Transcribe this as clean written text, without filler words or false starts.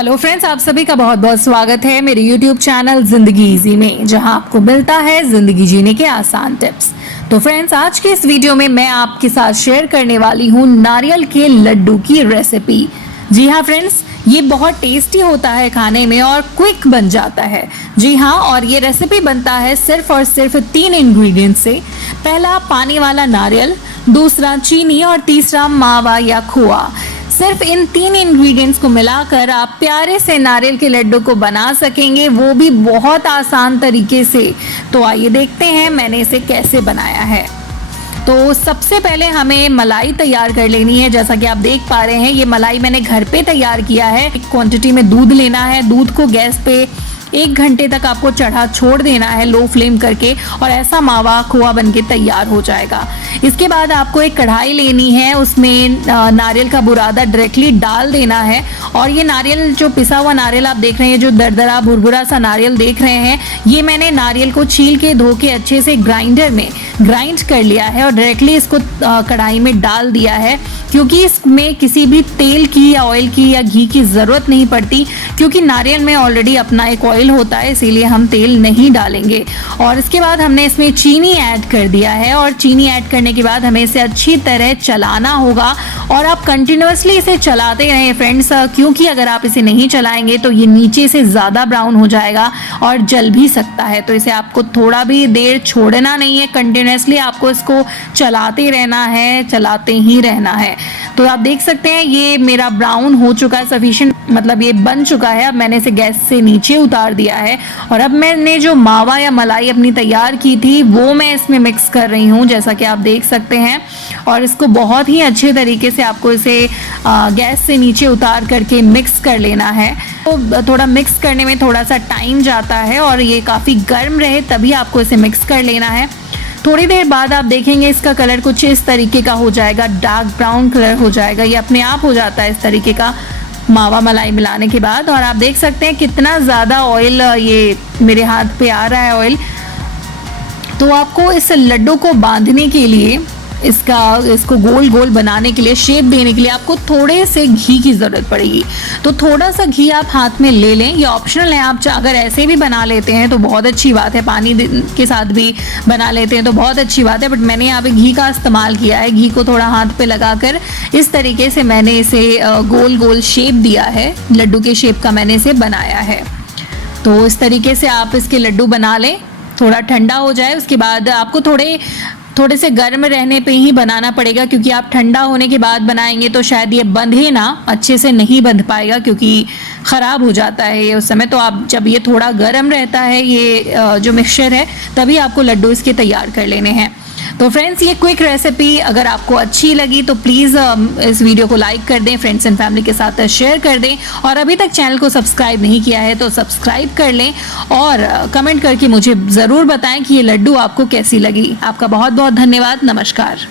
Hello friends, आप सभी का बहुत बहुत स्वागत है मेरे यूट्यूब चैनल जिंदगी इजी में, जहां आपको मिलता है जिंदगी जीने के आसान टिप्स। तो फ्रेंड्स, आज के इस वीडियो में मैं आपके साथ शेयर करने वाली हूं नारियल के लड्डू की रेसिपी। जी हाँ फ्रेंड्स, ये बहुत टेस्टी होता है खाने में और क्विक बन जाता है। जी हाँ, और ये रेसिपी बनता है सिर्फ और सिर्फ 3 इंग्रेडिएंट से। पहला पानी वाला नारियल, दूसरा चीनी और तीसरा मावा या खोआ। सिर्फ इन 3 इंग्रेडिएंट्स को मिलाकर आप प्यारे से नारियल के लड्डू को बना सकेंगे, वो भी बहुत आसान तरीके से। तो आइए देखते हैं मैंने इसे कैसे बनाया है। तो सबसे पहले हमें मलाई तैयार कर लेनी है। जैसा कि आप देख पा रहे हैं, ये मलाई मैंने घर पे तैयार किया है। एक क्वांटिटी में दूध लेना है। दूध को गैस पे 1 घंटे तक आपको चढ़ा छोड़ देना है लो फ्लेम करके, और ऐसा मावा खोआ बनके तैयार हो जाएगा। इसके बाद आपको एक कढ़ाई लेनी है, उसमें नारियल का बुरादा डायरेक्टली डाल देना है। और ये नारियल, जो पिसा हुआ नारियल आप देख रहे हैं, जो दरदरा भुरभुरा सा नारियल देख रहे हैं, ये मैंने नारियल को छील के धो के अच्छे से ग्राइंडर में ग्राइंड कर लिया है और डायरेक्टली इसको कढ़ाई में डाल दिया है, क्योंकि इसमें किसी भी तेल की या ऑयल की या घी की ज़रूरत नहीं पड़ती, क्योंकि नारियल में ऑलरेडी अपना एक ऑयल होता है, इसीलिए हम तेल नहीं डालेंगे। और इसके बाद हमने इसमें चीनी ऐड कर दिया है, और चीनी ऐड करने के बाद हमें इसे अच्छी तरह चलाना होगा। और आप कंटिन्यूअसली इसे चलाते रहें फ्रेंड्स, क्योंकि अगर आप इसे नहीं चलाएंगे तो ये नीचे से ज़्यादा ब्राउन हो जाएगा और जल भी सकता है। तो इसे आपको थोड़ा भी देर छोड़ना नहीं है, कंटिन्यूअसली आपको इसको चलाते रहना है, चलाते ही रहना है। तो आप देख सकते हैं ये मेरा ब्राउन हो चुका है, सफिशिएंट, मतलब ये बन चुका है। अब मैंने इसे गैस से नीचे उतार दिया है, और अब मैंने जो मावा या मलाई अपनी तैयार की थी वो मैं इसमें मिक्स कर रही हूँ, जैसा कि आप देख सकते हैं। और इसको बहुत ही अच्छे तरीके से आपको इसे गैस से नीचे उतार करके मिक्स कर लेना है। तो थोड़ा मिक्स करने में थोड़ा सा टाइम जाता है, और ये काफ़ी गर्म रहे तभी आपको इसे मिक्स कर लेना है। थोड़ी देर बाद आप देखेंगे इसका कलर कुछ इस तरीके का हो जाएगा, डार्क ब्राउन कलर हो जाएगा। ये अपने आप हो जाता है इस तरीके का मावा मलाई मिलाने के बाद। और आप देख सकते हैं कितना ज़्यादा ऑयल ये मेरे हाथ पे आ रहा है ऑयल। तो आपको इस लड्डू को बांधने के लिए, इसको गोल गोल बनाने के लिए, शेप देने के लिए आपको थोड़े से घी की ज़रूरत पड़ेगी। तो थोड़ा सा घी आप हाथ में ले लें, ये ऑप्शनल है। आप अगर ऐसे भी बना लेते हैं तो बहुत अच्छी बात है, पानी के साथ भी बना लेते हैं तो बहुत अच्छी बात है, बट मैंने यहाँ पे घी का इस्तेमाल किया है। घी को थोड़ा हाथ पे लगाकर इस तरीके से मैंने इसे गोल गोल शेप दिया है, लड्डू के शेप का मैंने इसे बनाया है। तो इस तरीके से आप इसके लड्डू बना लें। थोड़ा ठंडा हो जाए उसके बाद आपको थोड़े से गर्म रहने पे ही बनाना पड़ेगा, क्योंकि आप ठंडा होने के बाद बनाएंगे तो शायद ये बंधे ना, अच्छे से नहीं बंध पाएगा, क्योंकि ख़राब हो जाता है ये उस समय। तो आप जब ये थोड़ा गर्म रहता है, ये जो मिक्सचर है, तभी आपको लड्डू इसके तैयार कर लेने हैं। तो फ्रेंड्स, ये क्विक रेसिपी अगर आपको अच्छी लगी तो प्लीज़ इस वीडियो को लाइक कर दें, फ्रेंड्स एंड फैमिली के साथ शेयर कर दें, और अभी तक चैनल को सब्सक्राइब नहीं किया है तो सब्सक्राइब कर लें, और कमेंट करके मुझे ज़रूर बताएं कि ये लड्डू आपको कैसी लगी। आपका बहुत बहुत धन्यवाद। नमस्कार।